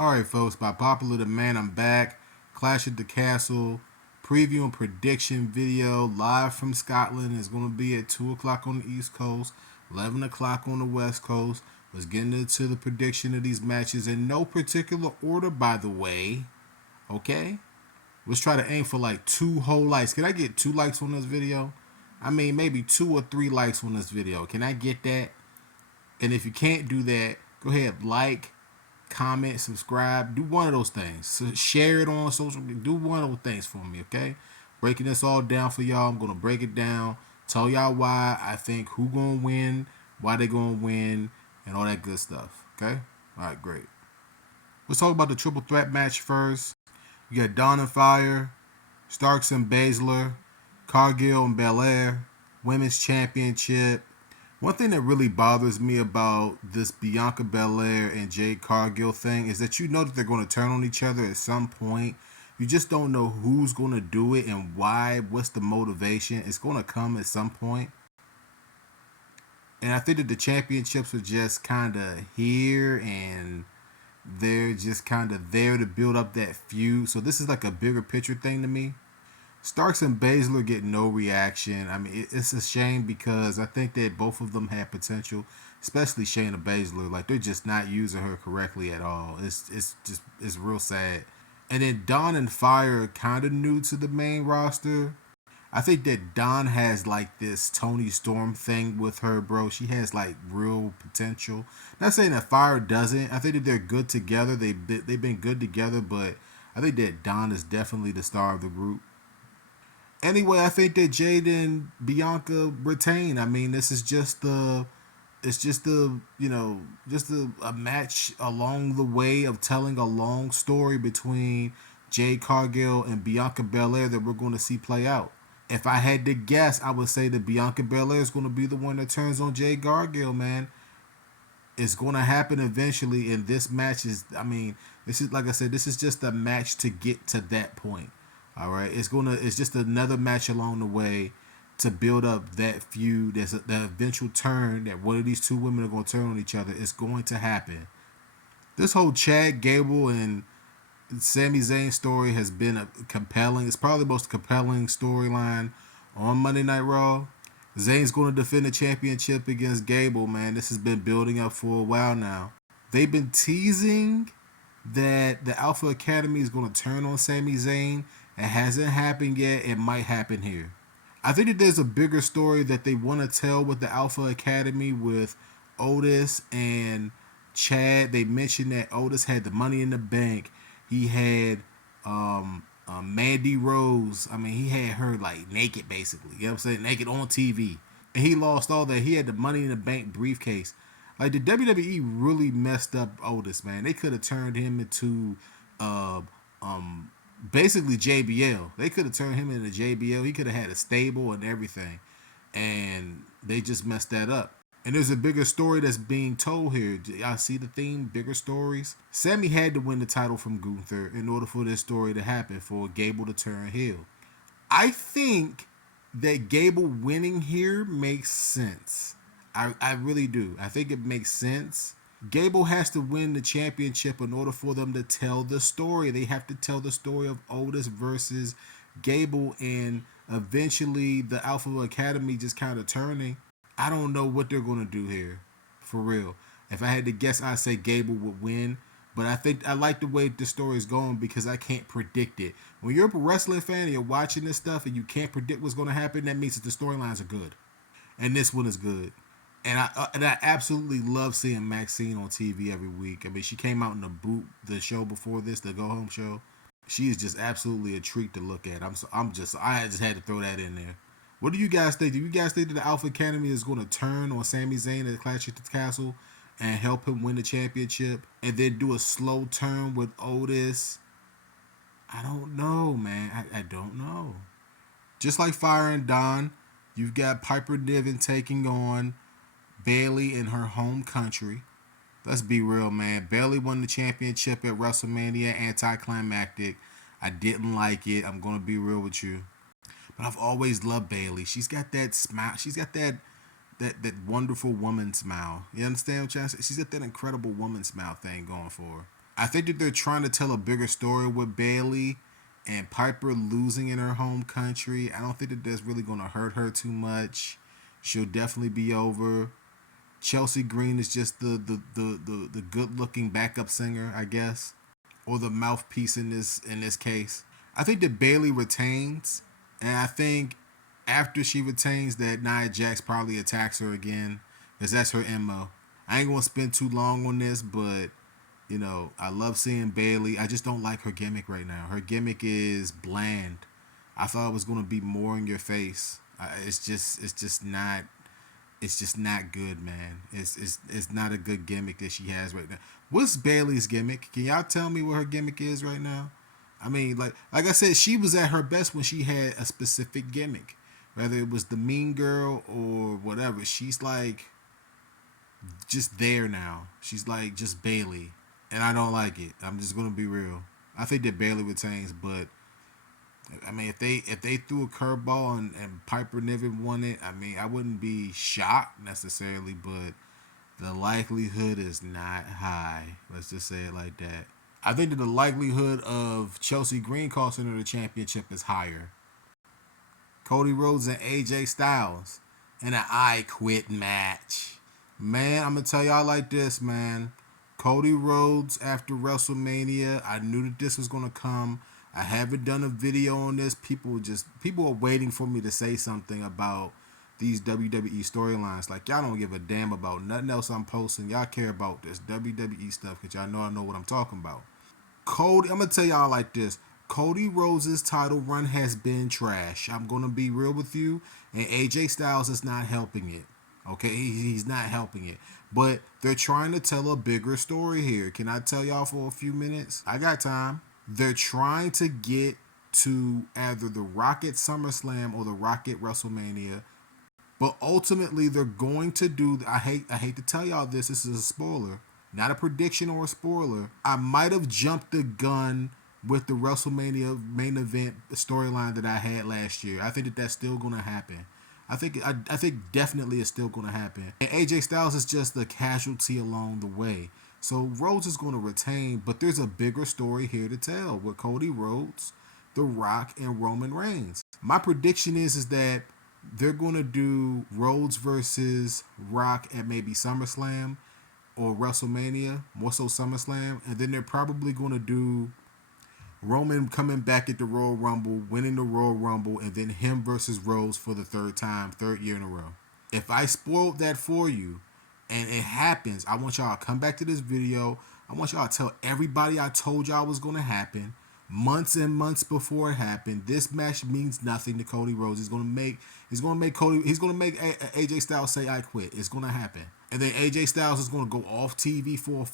Alright, folks, by popular demand, I'm back. Clash at the Castle preview and prediction video live from Scotland. Is going to be at 2 o'clock on the East Coast, 11 o'clock on the West Coast. Let's get into the prediction of these matches in no particular order, by the way. Okay? Let's try to aim for like 2 whole likes. Can I get 2 likes on this video? I mean, maybe 2 or 3 likes on this video. Can I get that? And if you can't do that, go ahead, like, comment, subscribe, do one of those things. So share it on social media. Do one of those things for me, okay? Breaking this all down for y'all. I'm gonna break it down, tell y'all why I think who gonna win, why they gonna win, and all that good stuff. Okay? Alright, great. Let's talk about the triple threat match first. You got Dawn and Fire, Starks and Baszler, Cargill and Belair, Women's Championship. One thing that really bothers me about this Bianca Belair and Jade Cargill thing is that you know that they're going to turn on each other at some point. You just don't know who's going to do it and why, what's the motivation. It's going to come at some point. And I think that the championships are just kind of here and they're just kind of there to build up that feud. So this is like a bigger picture thing to me. Starks and Baszler get no reaction. I mean, it's a shame because I think that both of them had potential, especially Shayna Baszler. Like, they're just not using her correctly at all. It's real sad. And then Dawn and Fire are kind of new to the main roster. I think that Dawn has like this Toni Storm thing with her, bro. She has like real potential. Not saying that Fire doesn't. I think that they're good together. They've been good together, but I think that Dawn is definitely the star of the group. Anyway, I think that Jade and Bianca retain. I mean, this is just a match along the way of telling a long story between Jade Cargill and Bianca Belair that we're going to see play out. If I had to guess, I would say that Bianca Belair is going to be the one that turns on Jade Cargill, man. It's going to happen eventually, and this match is, I mean, this is, like I said, this is just a match to get to that point. All right, it's just another match along the way to build up that feud. There's the eventual turn that one of these two women are going to turn on each other. It's going to happen. This whole Chad Gable and Sami Zayn story has been a compelling. It's probably the most compelling storyline on Monday Night Raw. Zayn's going to defend the championship against Gable, man. This has been building up for a while now. They've been teasing that the Alpha Academy is going to turn on Sami Zayn. It hasn't happened yet. It might happen here. I think that there's a bigger story that they want to tell with the Alpha Academy with Otis and Chad. They mentioned that Otis had the money in the bank. He had Mandy Rose. I mean, he had her like naked, basically. You know what I'm saying? Naked on TV. And he lost all that. He had the money in the bank briefcase. Like, the WWE really messed up Otis, man. They could have turned him into basically JBL. They could have turned him into JBL. He could have had a stable and everything. And they just messed that up. And there's a bigger story that's being told here. Y'all see the theme? Bigger stories. Sammy had to win the title from Gunther in order for this story to happen, for Gable to turn heel. I think that Gable winning here makes sense. I really do. I think it makes sense. Gable has to win the championship in order for them to tell the story. They have to tell the story of Otis versus Gable and eventually the Alpha Academy just kind of turning. I don't know what they're going to do here, for real. If I had to guess, I'd say Gable would win. But I think I like the way the story is going because I can't predict it. When you're a wrestling fan and you're watching this stuff and you can't predict what's going to happen, that means that the storylines are good. And this one is good. And I absolutely love seeing Maxine on TV every week. I mean, she came out in the show before this, the Go Home show. She is just absolutely a treat to look at. I just had to throw that in there. What do you guys think? Do you guys think that the Alpha Academy is going to turn on Sami Zayn at Clash at the Castle and help him win the championship and then do a slow turn with Otis? I don't know, man. I don't know. Just like Fire and Dawn, you've got Piper Niven taking on Bayley in her home country. Let's be real, man. Bayley won the championship at WrestleMania, anticlimactic. I didn't like it. I'm going to be real with you. But I've always loved Bayley. She's got that smile. She's got that wonderful woman smile. You understand what I'm trying to say? She's got that incredible woman smile thing going for her. I think that they're trying to tell a bigger story with Bayley and Piper losing in her home country. I don't think that that's really going to hurt her too much. She'll definitely be over. Chelsea Green is just the good looking backup singer, I guess, or the mouthpiece in this case. I think that Bayley retains, and I think after she retains, that Nia Jax probably attacks her again, because that's her mo. I ain't gonna spend too long on this, but I love seeing Bayley. I just don't like her gimmick right now. Her gimmick is bland. I thought it was gonna be more in your face. It's just not good, man. It's not a good gimmick that she has right now. What's Bayley's gimmick? Can y'all tell me what her gimmick is right now? I mean, like I said, she was at her best when she had a specific gimmick, whether it was the Mean Girl or whatever. She's like just there now. She's like just Bayley, and I don't like it. I'm just gonna be real. I think that Bayley retains, but I mean, if they threw a curveball and Piper Niven won it, I mean, I wouldn't be shocked necessarily, but the likelihood is not high. Let's just say it like that. I think that the likelihood of Chelsea Green costing her the championship is higher. Cody Rhodes and AJ Styles in an I Quit match. Man, I'm gonna tell y'all like this, man. Cody Rhodes after WrestleMania, I knew that this was gonna come. I haven't done a video on this. People are waiting for me to say something about these WWE storylines. Like, y'all don't give a damn about nothing else I'm posting. Y'all care about this WWE stuff because y'all know I know what I'm talking about. I'm gonna tell y'all like this. Cody Rhodes' title run has been trash. I'm gonna be real with you, and AJ Styles is not helping it. Okay, he's not helping it. But they're trying to tell a bigger story here. Can I tell y'all for a few minutes? I got time. They're trying to get to either the Rocket SummerSlam or the Rocket WrestleMania. But ultimately they're going to do I hate to tell y'all this. This is a spoiler. Not a prediction or a spoiler. I might have jumped the gun with the WrestleMania main event storyline that I had last year. I think that that's still going to happen. I think definitely it's still going to happen. And AJ Styles is just the casualty along the way. So Rhodes is going to retain, but there's a bigger story here to tell with Cody Rhodes, The Rock, and Roman Reigns. My prediction is that they're going to do Rhodes versus Rock at maybe SummerSlam or WrestleMania, more so SummerSlam, and then they're probably going to do Roman coming back at the Royal Rumble, winning the Royal Rumble, and then him versus Rhodes for the third year in a row. If I spoiled that for you, and it happens, I want y'all to come back to this video. I want y'all to tell everybody I told y'all was going to happen months and months before it happened. This match means nothing to Cody Rhodes. He's going to make AJ Styles say I quit. It's going to happen. And then AJ Styles is going to go off TV for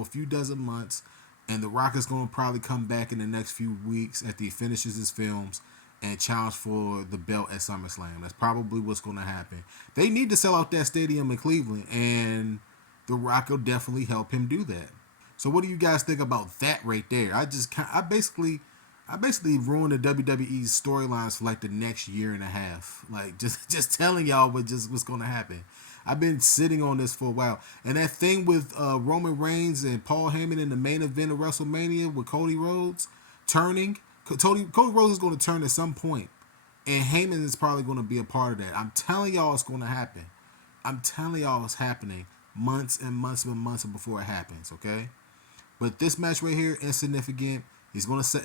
a few dozen months. And The Rock is going to probably come back in the next few weeks after he finishes his films and challenge for the belt at SummerSlam. That's probably what's going to happen. They need to sell out that stadium in Cleveland, and The Rock will definitely help him do that. So what do you guys think about that right there? I basically ruined the WWE storylines for like the next year and a half. Like just telling y'all what's going to happen. I've been sitting on this for a while. And that thing with Roman Reigns and Paul Heyman in the main event of WrestleMania with Cody Rhodes turning. Cody Rhodes is going to turn at some point. And Heyman is probably going to be a part of that. I'm telling y'all it's going to happen. I'm telling y'all it's happening months and months and months before it happens, okay? But this match right here, insignificant. He's going to say,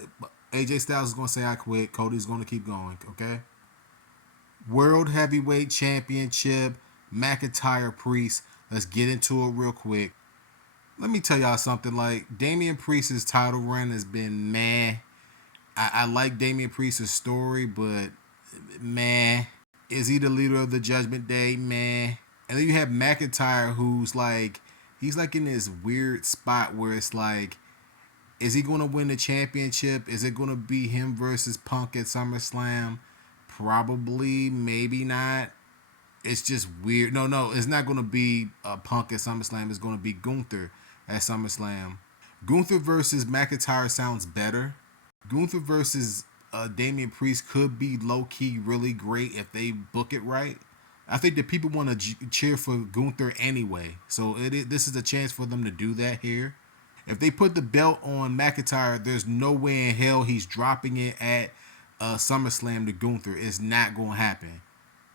AJ Styles is going to say I quit. Cody's going to keep going, okay? World Heavyweight Championship, McIntyre Priest. Let's get into it real quick. Let me tell y'all something. Like, Damian Priest's title run has been meh. I like Damian Priest's story, but meh. Is he the leader of the Judgment Day? Meh. And then you have McIntyre, who's like, he's like in this weird spot where it's like, is he going to win the championship? Is it going to be him versus Punk at SummerSlam? Probably, maybe not. It's just weird. No, it's not going to be Punk at SummerSlam. It's going to be Gunther at SummerSlam. Gunther versus McIntyre sounds better. Gunther versus Damian Priest could be low-key really great if they book it right. I think that people want to cheer for Gunther anyway. So this is a chance for them to do that here. If they put the belt on McIntyre, there's no way in hell he's dropping it at SummerSlam to Gunther. It's not going to happen.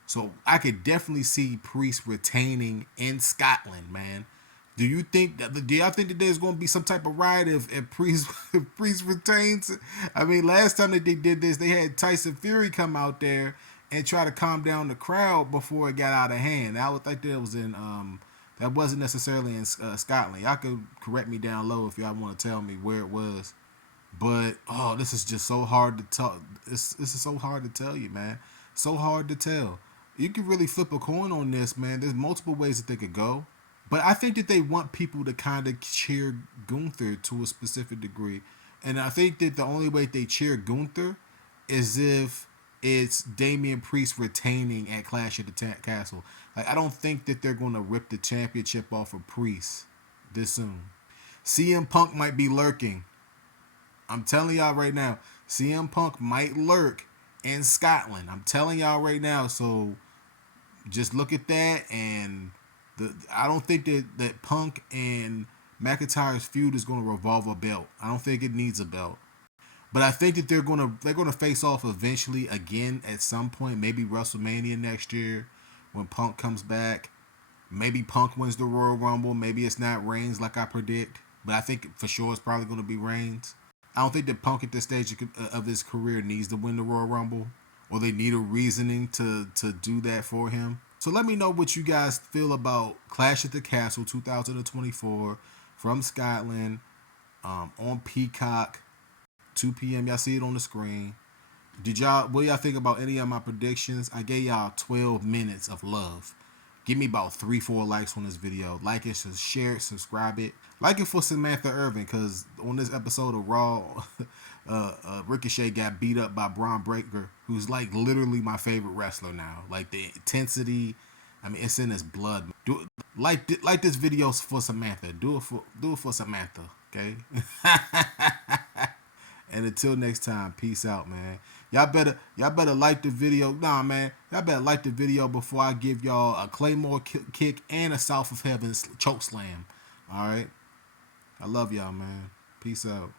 So I could definitely see Priest retaining in Scotland, man. Do y'all think that there's going to be some type of riot if Priest if Priest retains? I mean, last time that they did this, they had Tyson Fury come out there and try to calm down the crowd before it got out of hand. I would think that was in that wasn't necessarily in Scotland. Y'all could correct me down low if y'all want to tell me where it was. But this is just so hard to tell. This is so hard to tell you, man. So hard to tell. You can really flip a coin on this, man. There's multiple ways that they could go. But I think that they want people to kind of cheer Gunther to a specific degree. And I think that the only way they cheer Gunther is if it's Damian Priest retaining at Clash at the Castle. Like, I don't think that they're going to rip the championship off of Priest this soon. CM Punk might be lurking. I'm telling y'all right now, CM Punk might lurk in Scotland. I'm telling y'all right now. So just look at that, and I don't think that Punk and McIntyre's feud is going to revolve a belt. I don't think it needs a belt. But I think that they're gonna face off eventually again at some point. Maybe WrestleMania next year when Punk comes back. Maybe Punk wins the Royal Rumble. Maybe it's not Reigns like I predict. But I think for sure it's probably going to be Reigns. I don't think that Punk at this stage of his career needs to win the Royal Rumble, or they need a reasoning to do that for him. So let me know what you guys feel about Clash at the Castle 2024 from Scotland on Peacock, 2 p.m. Y'all see it on the screen. What do y'all think about any of my predictions? I gave y'all 12 minutes of love. Give me about 3-4 likes on this video. Like it, share it, subscribe it. Like it for Samantha Irvin, because on this episode of Raw, Ricochet got beat up by Braun Breaker, who's like literally my favorite wrestler now. Like the intensity, I mean, it's in his blood. Like this video for Samantha. Do it for Samantha, okay? And until next time, peace out, man. Y'all better like the video. Nah, man. Y'all better like the video before I give y'all a Claymore kick and a South of Heaven choke slam. All right? I love y'all, man. Peace out.